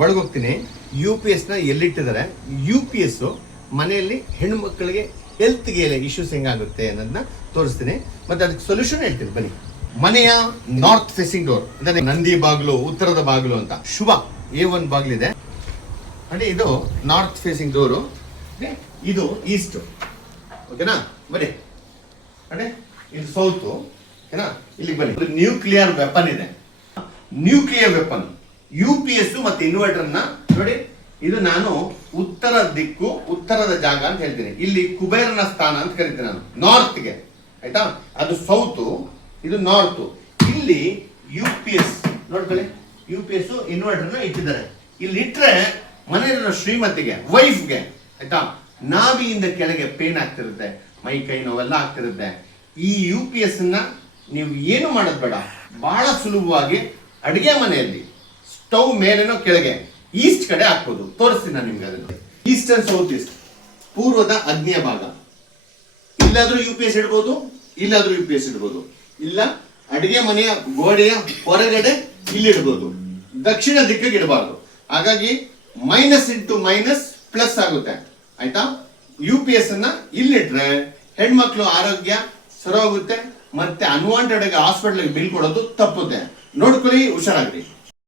ಒಳಗೋಗ್ತೀನಿ. U P ಎಸ್ನ ಎಲ್ಲಿಟ್ಟಿದ್ದಾರೆ? You P S ಮನೆಯಲ್ಲಿ ಹೆಣ್ಣು ಮಕ್ಕಳಿಗೆ ಹೆಲ್ತ್ಗೆ ಇಶ್ಯೂಸ್ ಹೆಂಗಾಗುತ್ತೆ ಅನ್ನೋದನ್ನ ತೋರಿಸ್ತೀನಿ. ಮತ್ತೆ ಅದಕ್ಕೆ ಸೊಲ್ಯೂಷನ್ ಹೇಳ್ತೀನಿ. ಬನ್ನಿ. ಮನೆಯ ನಾರ್ತ್ ಫೇಸಿಂಗ್ ಡೋರ್ ಅಂದರೆ ನಂದಿ ಬಾಗಿಲು, ಉತ್ತರದ ಬಾಗಿಲು ಅಂತ. ಶುಭ. ಎ ಒನ್ ಬಾಗಿಲಿದೆ. ಅಂದರೆ ಇದು ನಾರ್ತ್ ಫೇಸಿಂಗ್ ಡೋರು ಇದು ಈಸ್ಟ್ ಓಕೆನಾ? ಬನ್ನಿ. ಅಂದ್ರೆ ಇದು ಸೌತು ಓಕೆನಾ? ಇಲ್ಲಿಗೆ ಬನ್ನಿ. ನ್ಯೂಕ್ಲಿಯರ್ ವೆಪನ್ ಇದೆ. Nuclear weapon U P S ಮತ್ತೆ ಇನ್ವರ್ಟರ್ನ ನೋಡಿ, ಇದು ನಾನು ಉತ್ತರ ದಿಕ್ಕು, ಉತ್ತರದ ಜಾಗ ಅಂತ ಹೇಳ್ತೀನಿ. ಇಲ್ಲಿ ಕುಬೇರನ ಸ್ಥಾನ ಅಂತ ಕರಿತೀನಿ ನಾನು. ನಾರ್ತ್ಗೆ ಆಯ್ತಾ? ಅದು ಸೌತು ಇದು ನಾರ್ತ್ ಇಲ್ಲಿ ಯು ಪಿ ಎಸ್ ನೋಡ್ಕೊಳ್ಳಿ. ಯು ಪಿ ಎಸ್ ಇನ್ವರ್ಟರ್ನ ಇಟ್ಟಿದ್ದಾರೆ. ಇಲ್ಲಿ ಇಟ್ಟರೆ ಮನೆಯಲ್ಲಿರೋ ಶ್ರೀಮತಿಗೆ ವೈಫ್ಗೆ ಆಯ್ತಾ? ನಾವಿಯಿಂದ ಕೆಳಗೆ ಪೇನ್ ಆಗ್ತಿರುತ್ತೆ. ಮೈ ಕೈ ನೋವೆಲ್ಲ ಆಗ್ತಿರುತ್ತೆ. ಈ ಯು ಪಿ ಎಸ್ ನೀವು ಏನು ಮಾಡೋದು ಬೇಡ. ಬಹಳ ಸುಲಭವಾಗಿ ಅಡುಗೆ ಮನೆಯಲ್ಲಿ ಸ್ಟವ್ ಮೇಲೇನೋ ಕೆಳಗೆ ಈಸ್ಟ್ ಕಡೆ ಹಾಕ್ಬೋದು. ತೋರಿಸ್ತೀನಿ ನಾನು ನಿಮ್ಗೆ ಅದನ್ನು. East and south east. ಪೂರ್ವದ ಅಗ್ನಿಯ ಭಾಗ. ಇಲ್ಲಾದ್ರೂ ಯು ಪಿ ಎಸ್ ಇಡ್ಬೋದು, ಇಲ್ಲಾದ್ರೂ ಯು ಪಿ ಎಸ್ ಇಡ್ಬೋದು. ಇಲ್ಲ, ಅಡಿಗೆ ಮನೆಯ ಗೋಡೆಯ ಹೊರಗಡೆ ಇಲ್ಲಿ ಇಡ್ಬೋದು. ದಕ್ಷಿಣ ದಿಕ್ಕಿಗೆ ಇಡಬಾರ್ದು. ಹಾಗಾಗಿ ಮೈನಸ್ ಇಂಟು ಮೈನಸ್ ಪ್ಲಸ್ ಆಗುತ್ತೆ. ಆಯ್ತಾ? ಯು ಪಿ ಎಸ್ ಅನ್ನ ಇಲ್ಲಿಟ್ರೆ ಹೆಣ್ಮಕ್ಳು ಆರೋಗ್ಯ ಸರೋಗುತ್ತೆ ಮತ್ತೆ ಅನ್ವಾಂಟೆಡ್ ಆಗಿ ಹಾಸ್ಪಿಟಲ್ ಬಿಲ್ ಕೊಡೋದು ತಪ್ಪುತ್ತೆ. ನೋಡ್ಕೊಳ್ಳಿ, ಹುಷಾರಾಗ್ರಿ.